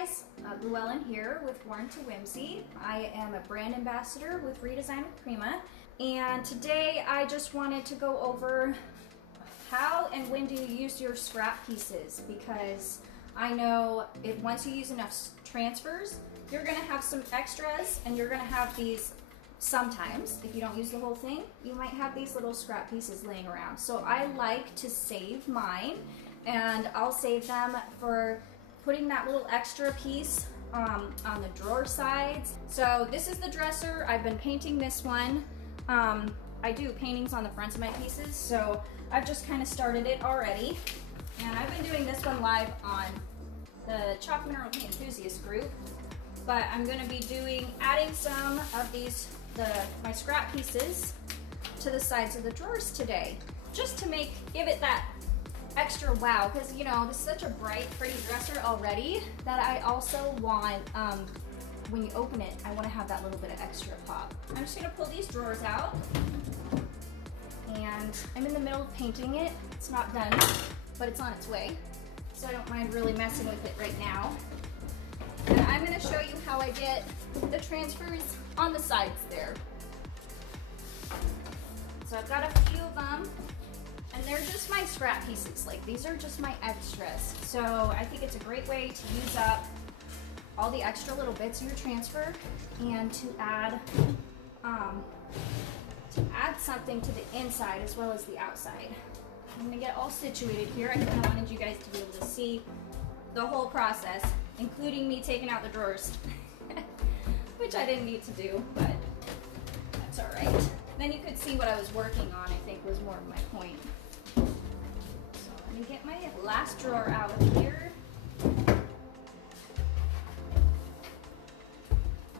guys, Llewellyn here with Warren to Whimsy. I am a brand ambassador with ReDesign with Prima, and today I just wanted to go over how and when do you use your scrap pieces, because I know if once you use enough transfers, you're going to have some extras, and you're going to have these sometimes, if you don't use the whole thing, you might have these little scrap pieces laying around. So I like to save mine, and I'll save them for putting that little extra piece on the drawer sides. So this is the dresser. I've been painting this one. I do paintings on the fronts of my pieces, so I've just kind of started it already. And I've been doing this one live on the Chalk Mineral Paint Enthusiast group. But I'm going to be adding some of these, my scrap pieces to the sides of the drawers today, just to give it that extra wow, because you know, this is such a bright, pretty dresser already that I also want, when you open it, I want to have that little bit of extra pop. I'm just going to pull these drawers out, and I'm in the middle of painting it. It's not done, but it's on its way, so I don't mind really messing with it right now. And I'm going to show you how I get the transfers on the sides there. So I've got a few of them, and they're just my scrap pieces. Like, these are just my extras. So I think it's a great way to use up all the extra little bits of your transfer and to add something to the inside as well as the outside. I'm going to get all situated here. I kind of wanted you guys to be able to see the whole process, including me taking out the drawers, which I didn't need to do, but that's all right. Then you could see what I was working on, I think was more of my point. So let me get my last drawer out of here.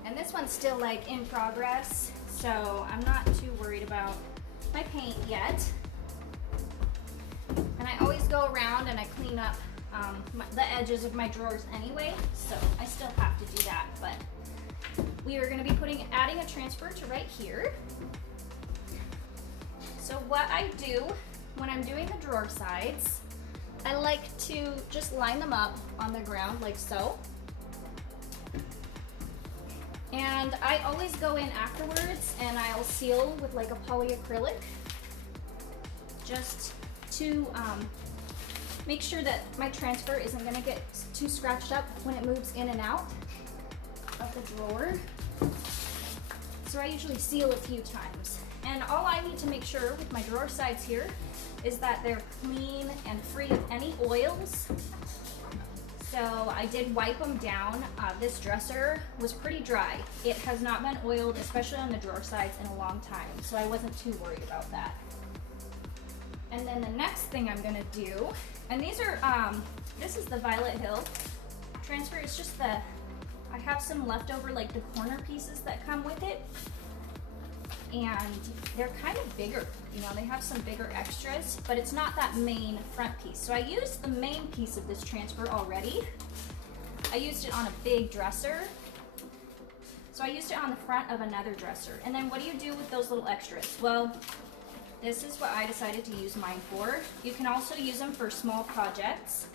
And this one's still like in progress, so I'm not too worried about my paint yet. And I always go around and I clean up the edges of my drawers anyway, so I still have to do that. But we are going to be adding a transfer to right here. So what I do when I'm doing the drawer sides, I like to just line them up on the ground like so. And I always go in afterwards and I'll seal with like a polyacrylic, just to make sure that my transfer isn't going to get too scratched up when it moves in and out of the drawer. So I usually seal a few times. And all I need to make sure with my drawer sides here is that they're clean and free of any oils. So I did wipe them down. This dresser was pretty dry. It has not been oiled, especially on the drawer sides, in a long time. So I wasn't too worried about that. And then the next thing I'm gonna do, and these are, this is the Violet Hill transfer. It's just I have some leftover, like the corner pieces that come with it. And they're kind of bigger, you know, they have some bigger extras, but it's not that main front piece. So I used the main piece of this transfer already. I used it on a big dresser. So I used it on the front of another dresser. And then what do you do with those little extras? Well, this is what I decided to use mine for. You can also use them for small projects.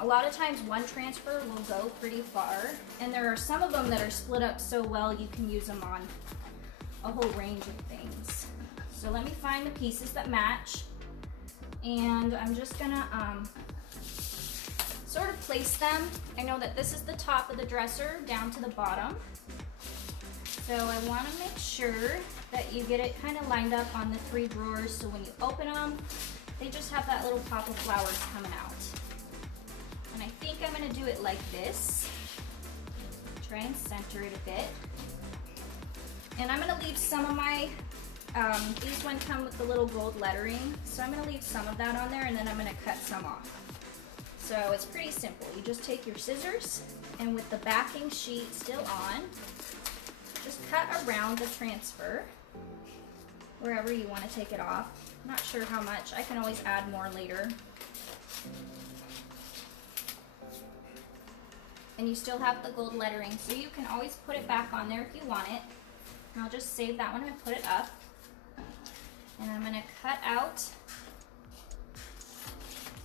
A lot of times one transfer will go pretty far, and there are some of them that are split up so well you can use them on a whole range of things. So let me find the pieces that match, and I'm just gonna sort of place them. I know that this is the top of the dresser down to the bottom, so I want to make sure that you get it kind of lined up on the three drawers, so when you open them, they just have that little pop of flowers coming out. And I think I'm going to do it like this. Try and center it a bit. And I'm going to leave some of my, these ones come with the little gold lettering, so I'm going to leave some of that on there, and then I'm going to cut some off. So it's pretty simple. You just take your scissors, and with the backing sheet still on, just cut around the transfer wherever you want to take it off. I'm not sure how much. I can always add more later. And you still have the gold lettering, so you can always put it back on there if you want it. And I'll just save that one and put it up. And I'm going to cut out.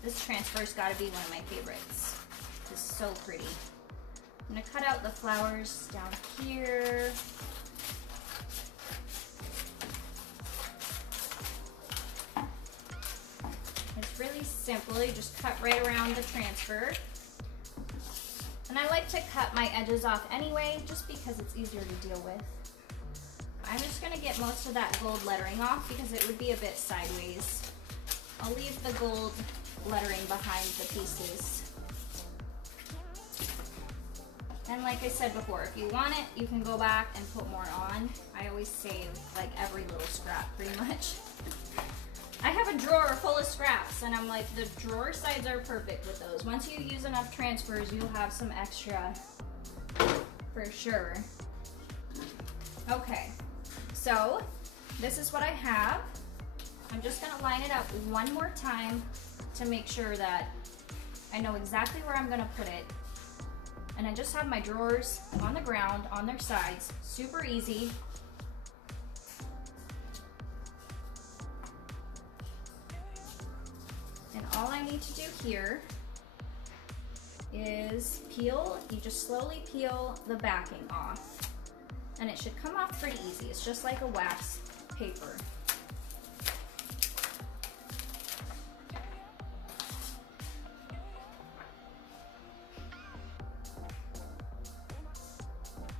This transfer's got to be one of my favorites. is so pretty. I'm gonna cut out the flowers down here. It's really simple. You just cut right around the transfer. And I like to cut my edges off anyway, just because it's easier to deal with. I'm just gonna get most of that gold lettering off because it would be a bit sideways. I'll leave the gold lettering behind the pieces. And like I said before, if you want it, you can go back and put more on. I always save like every little scrap pretty much. I have a drawer full of scraps and I'm like, the drawer sides are perfect with those. Once you use enough transfers, you'll have some extra for sure. Okay, so this is what I have. I'm just gonna line it up one more time to make sure that I know exactly where I'm gonna put it. And I just have my drawers on the ground, on their sides, super easy. And all I need to do here is peel, you just slowly peel the backing off. And it should come off pretty easy. It's just like a wax paper.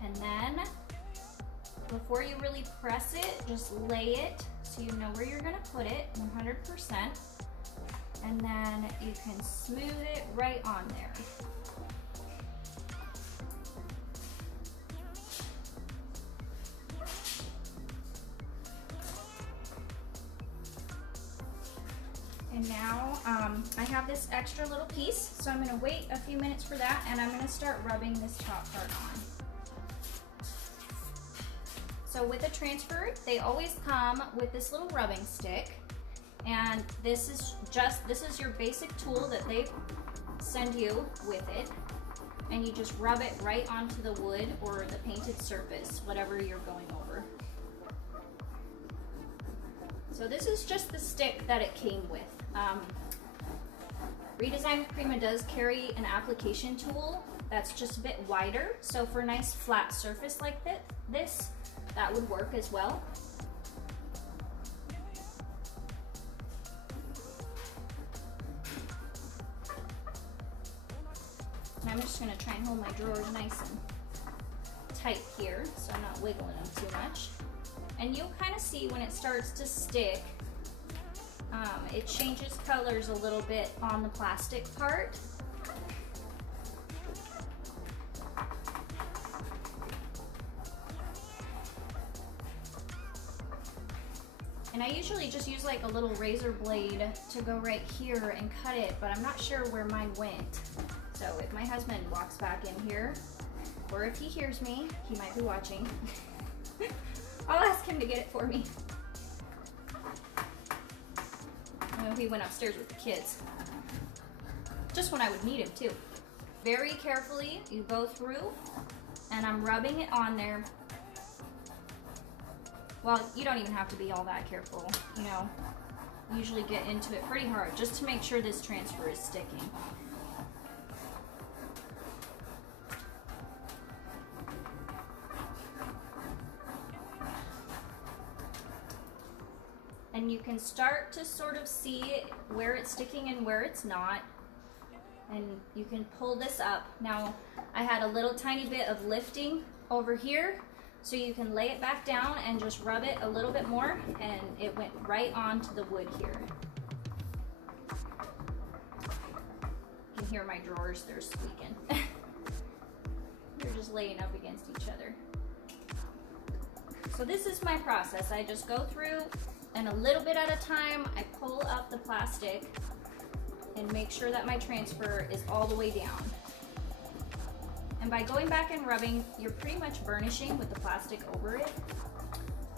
And then, before you really press it, just lay it so you know where you're gonna put it 100%. And then you can smooth it right on there. And now I have this extra little piece, so I'm gonna wait a few minutes for that and I'm gonna start rubbing this top part on. So with a transfer, they always come with this little rubbing stick. And this is your basic tool that they send you with it. And you just rub it right onto the wood or the painted surface, whatever you're going over. So this is just the stick that it came with. ReDesign Prima does carry an application tool that's just a bit wider. So for a nice flat surface like this, that would work as well. And I'm just gonna try and hold my drawers nice and tight here so I'm not wiggling them too much. And you'll kind of see when it starts to stick, it changes colors a little bit on the plastic part. And I usually just use like a little razor blade to go right here and cut it, but I'm not sure where mine went. So if my husband walks back in here, or if he hears me, he might be watching, I'll ask him to get it for me. I know he went upstairs with the kids. Just when I would need him too. Very carefully, you go through, and I'm rubbing it on there. Well, you don't even have to be all that careful, you know. Usually get into it pretty hard just to make sure this transfer is sticking. And you can start to sort of see where it's sticking and where it's not. And you can pull this up. Now, I had a little tiny bit of lifting over here, so you can lay it back down and just rub it a little bit more, and it went right onto the wood here. You can hear my drawers, they're squeaking. They're just laying up against each other. So this is my process. I just go through, and a little bit at a time, I pull up the plastic and make sure that my transfer is all the way down. And by going back and rubbing, you're pretty much burnishing with the plastic over it.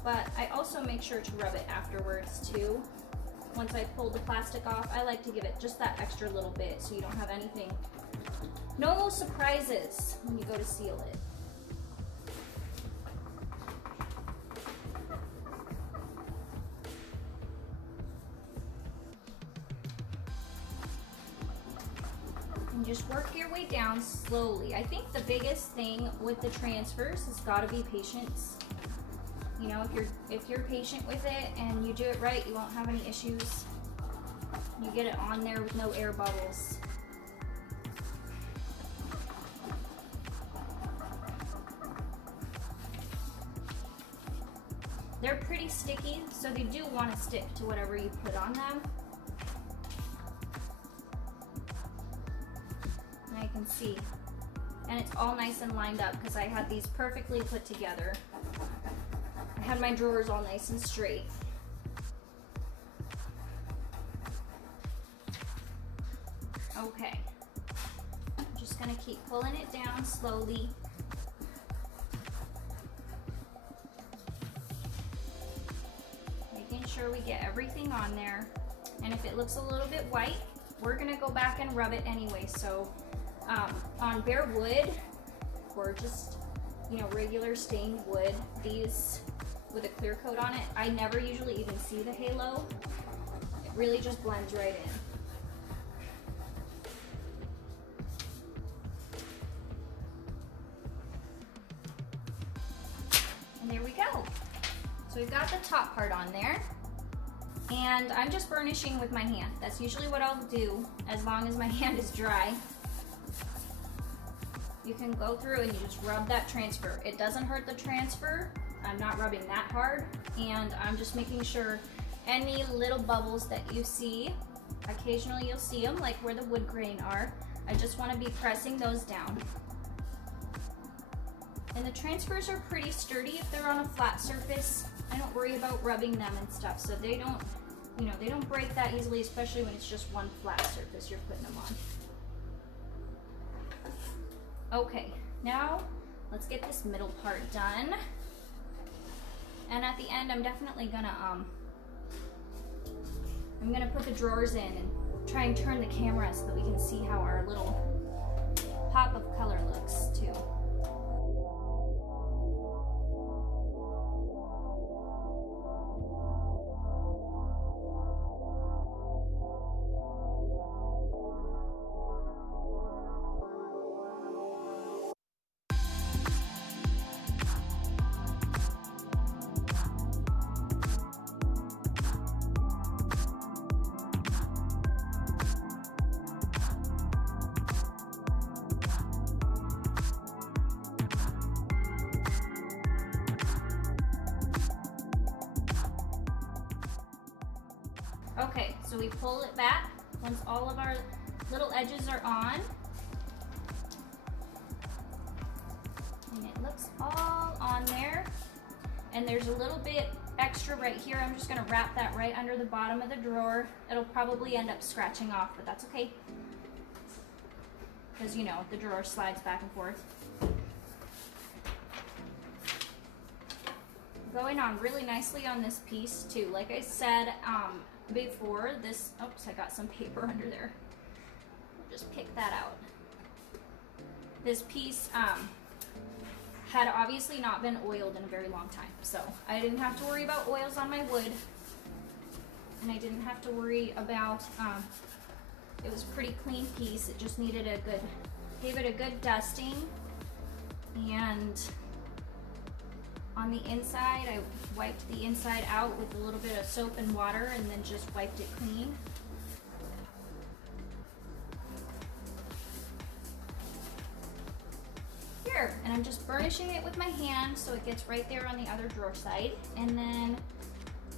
But I also make sure to rub it afterwards too. Once I pull the plastic off, I like to give it just that extra little bit so you don't have anything, no surprises when you go to seal it. And just work your way down slowly. I think the biggest thing with the transfers has got to be patience. You know, if you're patient with it and you do it right, you won't have any issues. You get it on there with no air bubbles. They're pretty sticky, so they do want to stick to whatever you put on them. And I can see. And it's all nice and lined up because I had these perfectly put together. I had my drawers all nice and straight. Okay. I'm just gonna keep pulling it down slowly. Making sure we get everything on there. And if it looks a little bit white, we're gonna go back and rub it anyway. So on bare wood or just, you know, regular stained wood, these with a clear coat on it, I never usually even see the halo. It really just blends right in. And there we go. So we've got the top part on there. And I'm just burnishing with my hand. That's usually what I'll do as long as my hand is dry. You can go through and you just rub that transfer. It doesn't hurt the transfer. I'm not rubbing that hard. And I'm just making sure any little bubbles that you see, occasionally you'll see them like where the wood grain are. I just want to be pressing those down. And the transfers are pretty sturdy if they're on a flat surface. I don't worry about rubbing them and stuff, so they don't, you know, they don't break that easily, especially when it's just one flat surface you're putting them on. Okay, now let's get this middle part done. And at the end, I'm definitely gonna put the drawers in and try and turn the camera so that we can see how our little pop of color looks too. Okay, so we pull it back once all of our little edges are on. And it looks all on there. And there's a little bit extra right here. I'm just gonna wrap that right under the bottom of the drawer. It'll probably end up scratching off, but that's okay. Because, you know, the drawer slides back and forth. Going on really nicely on this piece too. Like I said, before this, oops, I got some paper under there. Just pick that out. This piece had obviously not been oiled in a very long time, so I didn't have to worry about oils on my wood, and I didn't have to worry about, it was a pretty clean piece. It just needed gave it a good dusting, and on the inside, I wiped the inside out with a little bit of soap and water and then just wiped it clean. Here, and I'm just burnishing it with my hand so it gets right there on the other drawer side. And then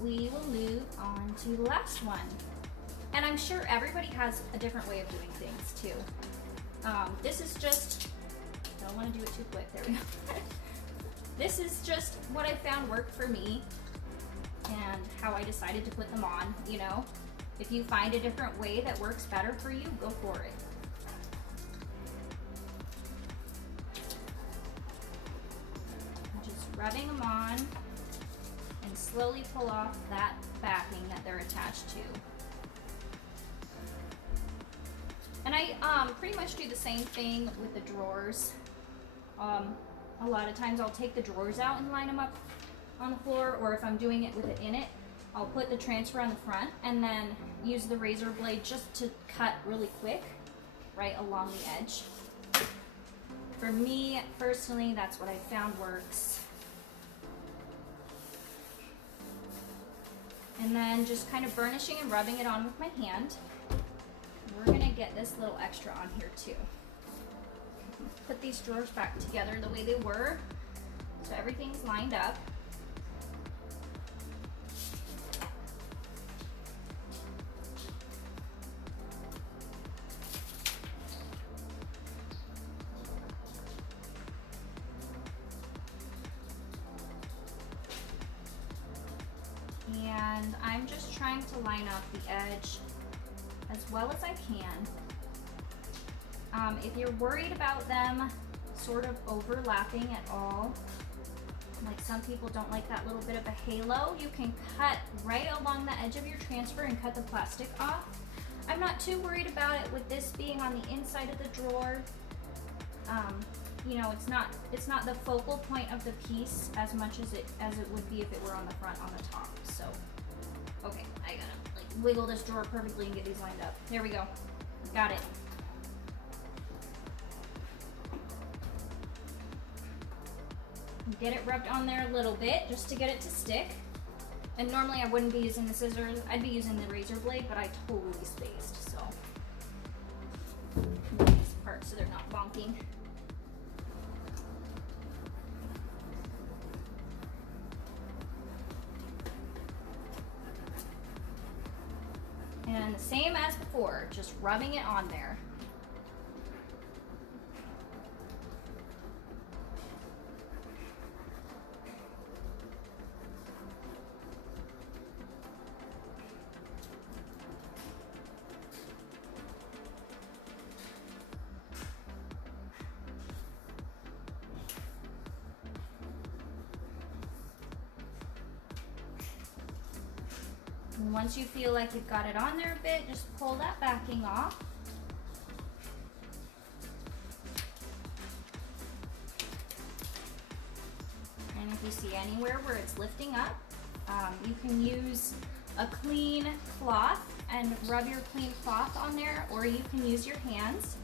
we will move on to the last one. And I'm sure everybody has a different way of doing things too. This is just, don't want to do it too quick, there we go. This is just what I found worked for me and how I decided to put them on, you know. If you find a different way that works better for you, go for it. I'm just rubbing them on and slowly pull off that backing that they're attached to. And I pretty much do the same thing with the drawers. A lot of times I'll take the drawers out and line them up on the floor, or if I'm doing it with it in it, I'll put the transfer on the front and then use the razor blade just to cut really quick. right along the edge. For me, personally, that's what I found works. And then just kind of burnishing and rubbing it on with my hand. We're gonna get this little extra on here too. Put these drawers back together the way they were, so everything's lined up. And I'm just trying to line up the edge as well as I can. If you're worried about them sort of overlapping at all, like some people don't like that little bit of a halo, you can cut right along the edge of your transfer and cut the plastic off. I'm not too worried about it with this being on the inside of the drawer. You know, it's not the focal point of the piece as much as it would be if it were on the front, on the top. So, okay, I gotta like wiggle this drawer perfectly and get these lined up. There we go, got it. Get it rubbed on there a little bit just to get it to stick. And normally I wouldn't be using the scissors, I'd be using the razor blade, but I totally spaced, so move these parts so they're not bonking. And the same as before, just rubbing it on there. And once you feel like you've got it on there a bit, just pull that backing off. And if you see anywhere where it's lifting up, you can use a clean cloth and rub your clean cloth on there, or you can use your hands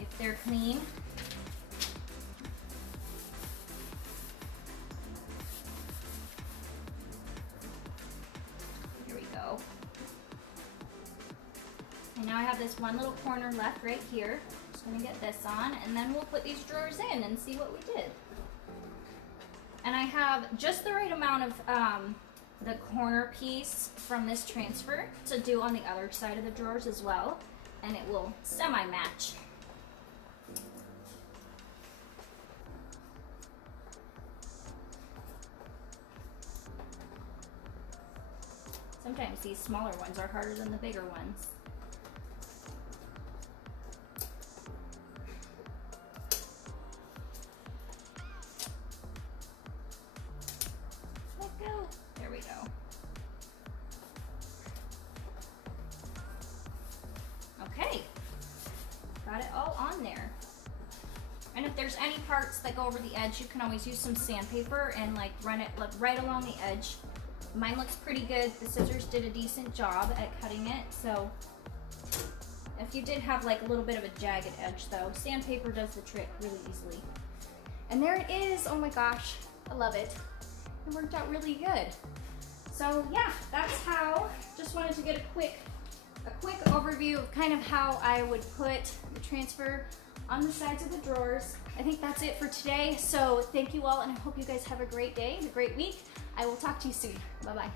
if they're clean. And now I have this one little corner left right here. Just gonna get this on, and then we'll put these drawers in and see what we did. And I have just the right amount of the corner piece from this transfer to do on the other side of the drawers as well, and it will semi-match. Sometimes these smaller ones are harder than the bigger ones. Let go. There we go. Okay, got it all on there. And if there's any parts that go over the edge, you can always use some sandpaper and like run it right along the edge. Mine looks pretty good. The scissors did a decent job at cutting it, so if you did have like a little bit of a jagged edge though, sandpaper does the trick really easily. And there it is. Oh my gosh, I love it. It worked out really good. So yeah, that's how, just wanted to get a quick overview of kind of how I would put the transfer on the sides of the drawers. I think that's it for today. So thank you all, and I hope you guys have a great day and a great week. I will talk to you soon. Bye-bye.